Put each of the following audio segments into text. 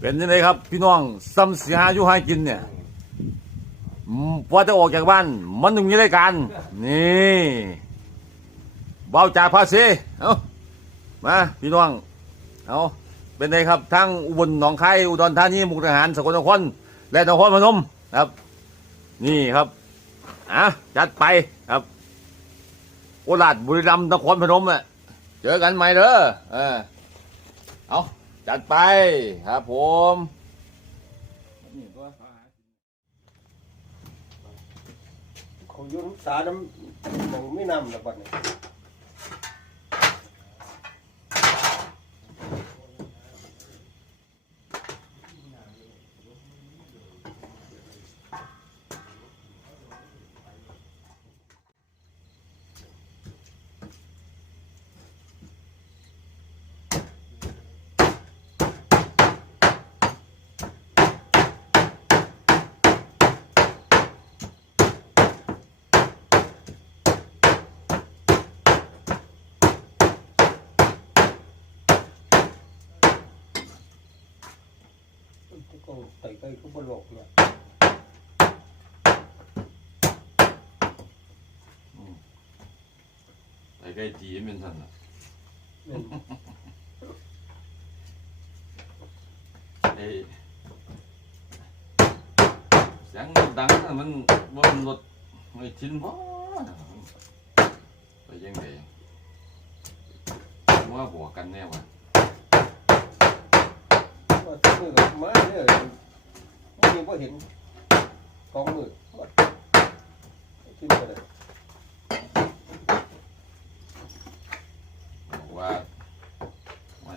เป็นยังไงครับ พี่น้องซ้ำเสียหาอยู่หากินเนี่ยอืมพอจะออกจากบ้าน มันต้องมีรายการนี่เบาจ่าภาษีเอามาพี่น้องเอาเป็นไงครับทั้งอุบลหนองคายอุดรธานีมุกดาหารสกลนครและนครพนมครับ นี่ครับอะจัดไปครับโคราชบุรีรัมย์นครพนมอะเจอกันใหม่เด้อเออเอา จัดไปครับผมเขายุ่งสาน้ำหนังไม่นำละบัดนี้ ก็ไต่ไก่ก็บลอกเนี่ยไปใกล้จีนเป็นท่านน่ะแม่นไอ้เสียงดังน่ะมันมันรถไม่ชินบ่ไปยังไงว่าบวกกันแน่วะ มาซื้อมือกับมาเนี่ยไมันยังไ่เห็นกองมือว่าขึ้นไปเลย บอกว่าไม่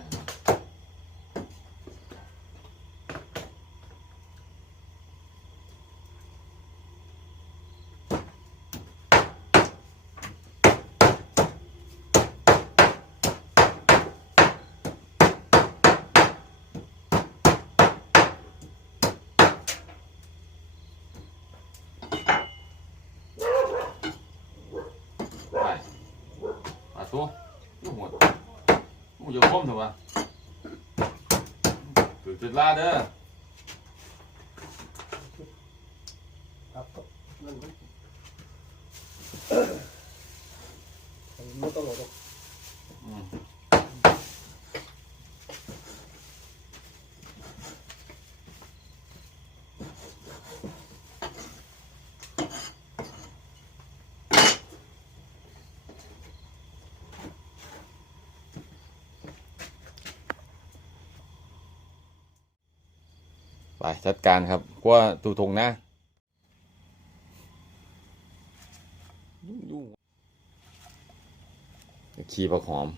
ไปมาตัวลูกหัวมึงจะก้มเถอะวะ ถือจุดลาเด้อครับก็นั่นมันไม่ต้องหรอก อืม ไปจัดการครับกว่าตูทงนะขี้ผักหอม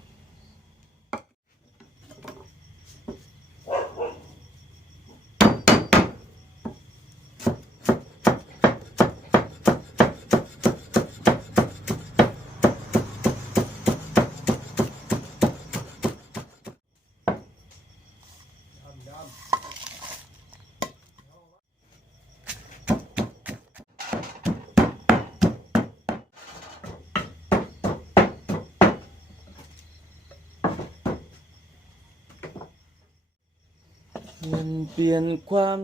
มันเปลี่ยนความ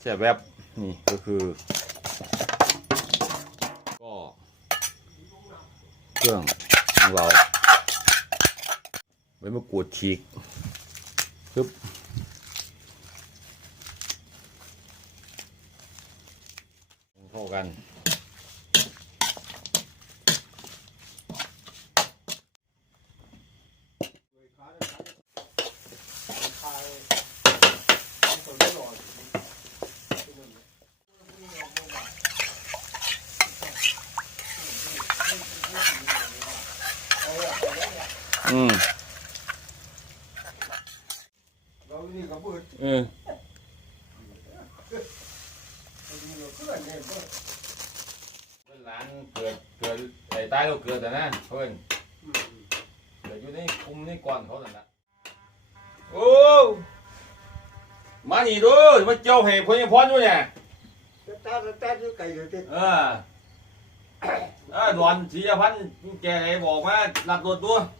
แช่แวบนี่ก็คือ ก็เครื่องของเราไว้มากรูดฉีกปึ๊บเข้ากัน อืมเรานี่ก็เปิดเออเพื่อนเนี่ยเพื่อนเพื่อนร้านเกิดเกิดไอ้ใต้เราเกิดแต่นะเพื่อนเกิดอยู่ในกลุ่มในก่อนเขาแต่นนะโอ้มานี่ดูมาเจ้าให้พญพรด้วยเนี่ยแต่ตาแต่อยู่ไกลเลยเด็ดเออเออดอนศรีพันธ์แกไหนบอกมาหลับรถตัวตรงไหนแต่ตาแต่แอนยังไงล่ะ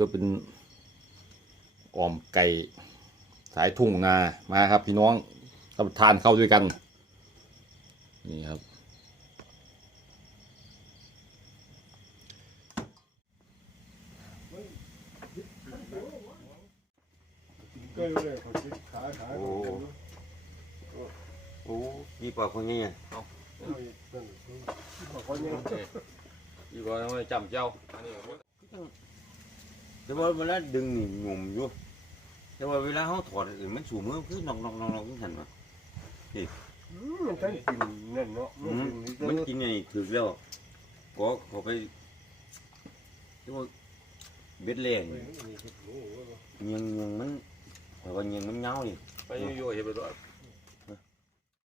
ก็เป็นอ่อมไก่สายทุ่งนามาครับ พี่น้องรับประทานเข้าด้วยกัน นี่ครับก็เลยเขาคิดขาขาโอ้โอ้ยี่ปอกคนนี้อะคนนี้อยู่ก็ต้องจำเจ้าอันนี้ แต่ว่าเวลาดึงนี่งมอยู่แต่ว่าเวลาเขาถอดอื่นมันสูงมือคือนอกนอกนอกนอกนี่หันมามันทั้งกินนั่นเนาะอืมมันกินไงถึกแล้วก็เขาไปที่ว่าเบ็ดแรงเงียงเงียงมันแต่ว่าเงียงมันเงาดิไปอยู่ๆเห็นไปด้วย